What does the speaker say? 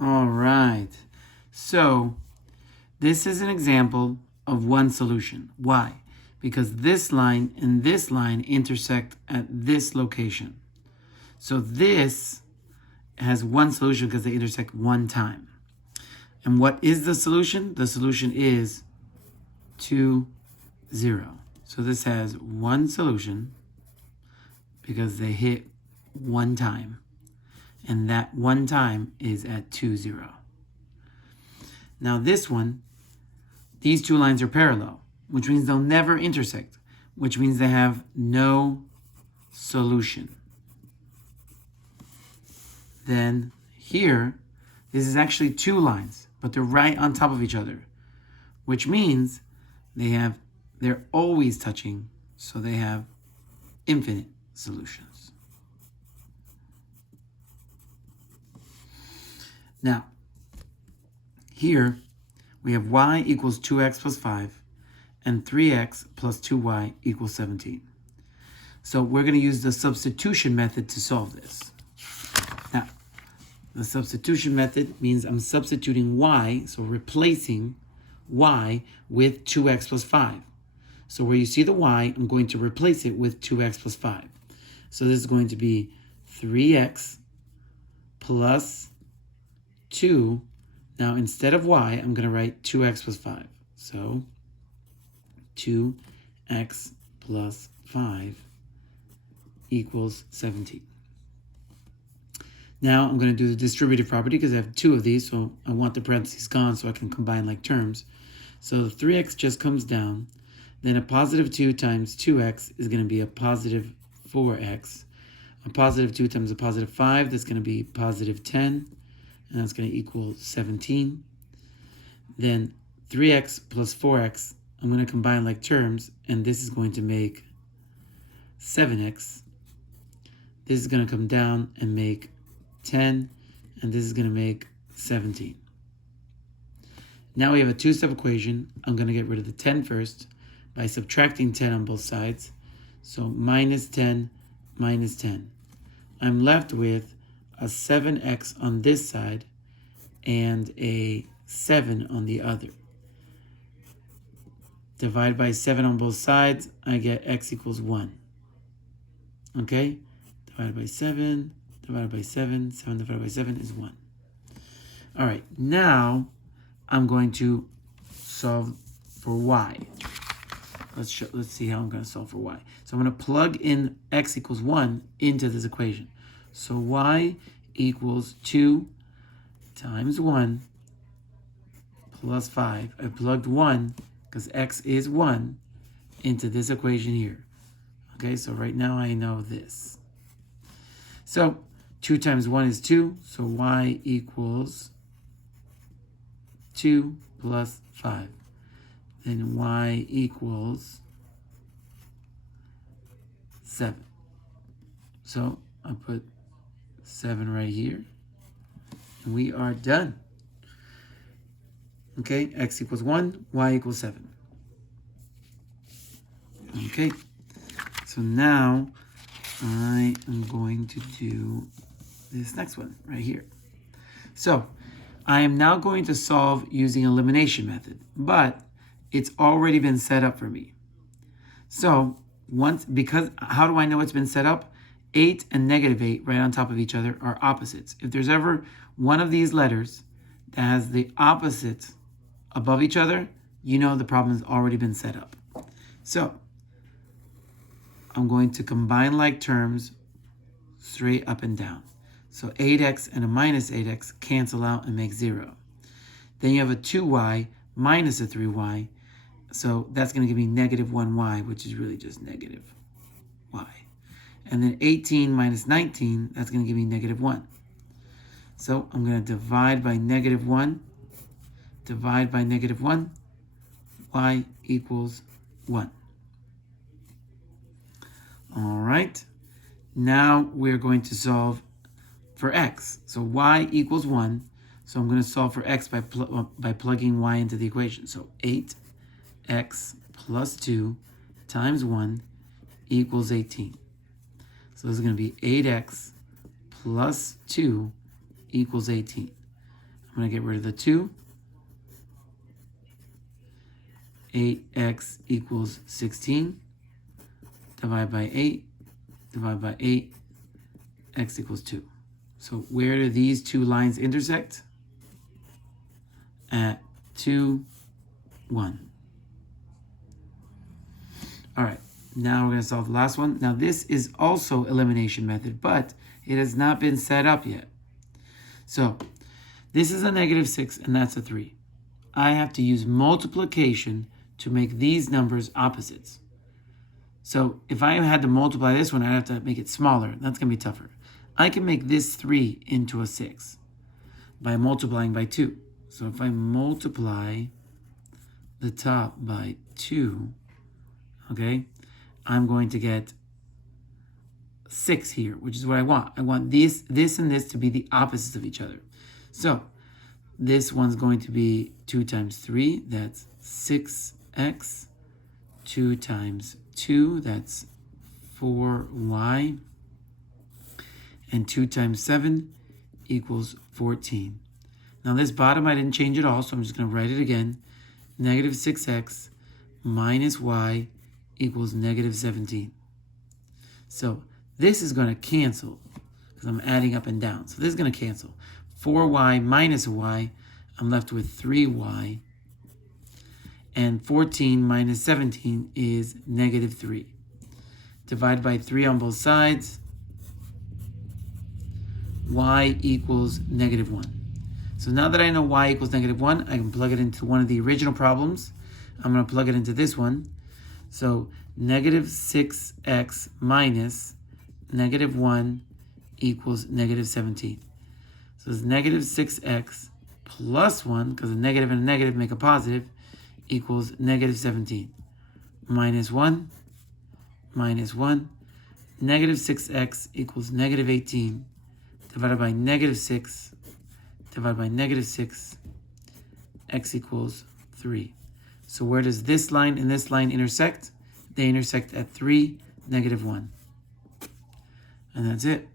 All right. So this is an example of one solution. Why? Because this line and this line intersect at this location. So this has one solution because they intersect one time. And what is the solution? The solution is 2, 0. So this has one solution because they hit one time. And that one time is at 2, 0. Now this one, these two lines are parallel, which means they'll never intersect, which means they have no solution. Then here, this is actually two lines, but they're right on top of each other, which means they're always touching, so they have infinite solutions. Now, here we have y equals 2x plus 5 and 3x plus 2y equals 17. So we're going to use the substitution method to solve this. Now, the substitution method means I'm substituting y, so replacing y with 2x plus 5. So where you see the y, I'm going to replace it with 2x plus 5. So this is going to be 3x plus 2. Now instead of y, I'm going to write 2x plus 5. So 2x plus 5 equals 17. Now I'm going to do the distributive property because I have two of these, so I want the parentheses gone so I can combine like terms. So 3x just comes down. Then a positive 2 times 2x is going to be a positive 4x. A positive 2 times a positive 5, that's going to be positive 10. And that's going to equal 17. Then 3x plus 4x, I'm going to combine like terms, and this is going to make 7x. This is going to come down and make 10, and this is going to make 17. Now we have a two-step equation. I'm going to get rid of the 10 first by subtracting 10 on both sides. So minus 10, minus 10. I'm left with a 7x on this side and a 7 on the other. Divide by 7 on both sides, I get x equals 1. Okay? Divided by 7, divided by 7, 7 divided by 7 is 1. All right, now I'm going to solve for y. Let's see how I'm going to solve for y. So I'm going to plug in x equals 1 into this equation. So y equals 2 times 1 plus 5. I plugged 1 because x is 1 into this equation here. Okay, so right now I know this. So 2 times 1 is 2. So y equals 2 plus 5. Then y equals 7. So I put 7 right here. And we are done. Okay, x equals 1, y equals 7. Okay, so now I am going to do this next one right here. So I am now going to solve using elimination method, but it's already been set up for me. So because how do I know it's been set up? 8 and negative 8 right on top of each other are opposites. If there's ever one of these letters that has the opposite above each other, you know the problem has already been set up. So I'm going to combine like terms straight up and down. So 8x and a minus 8x cancel out and make 0. Then you have a 2y minus a 3y. So that's going to give me negative 1y, which is really just negative y. And then 18 minus 19, that's going to give me negative 1. So I'm going to divide by negative 1, divide by negative 1, y equals 1. All right. Now we're going to solve for x. So y equals 1. So I'm going to solve for x by plugging y into the equation. So 8x plus 2 times 1 equals 18. So this is going to be 8x plus 2 equals 18. I'm going to get rid of the 2. 8x equals 16. Divide by 8. Divide by 8. X equals 2. So where do these two lines intersect? At 2, 1. All right, now we're going to solve the last one. Now this is also elimination method, but it has not been set up yet. So this is a -6 and that's a 3. I have to use multiplication to make these numbers opposites. So if I had to multiply this one, I'd have to make it smaller. That's going to be tougher. I can make this 3 into a 6 by multiplying by 2. So if I multiply the top by 2, okay, I'm going to get 6 here, which is what I want. I want this, and this to be the opposites of each other. So this one's going to be 2 times 3, that's 6x. 2 times 2, that's 4y. And 2 times 7 equals 14. Now this bottom I didn't change at all, so I'm just going to write it again. -6x minus y equals -17. So this is going to cancel because I'm adding up and down. So this is going to cancel. 4y minus y, I'm left with 3y. And 14 minus 17 is -3. Divide by 3 on both sides. Y equals -1. So now that I know y equals -1, I can plug it into one of the original problems. I'm going to plug it into this one. So -6x minus -1 equals -17. So it's -6x plus 1, because a negative and a negative make a positive, equals -17. Minus 1, minus 1. -6x equals -18. Divided by -6, divided by -6, x equals 3. So where does this line and this line intersect? They intersect at 3, -1. And that's it.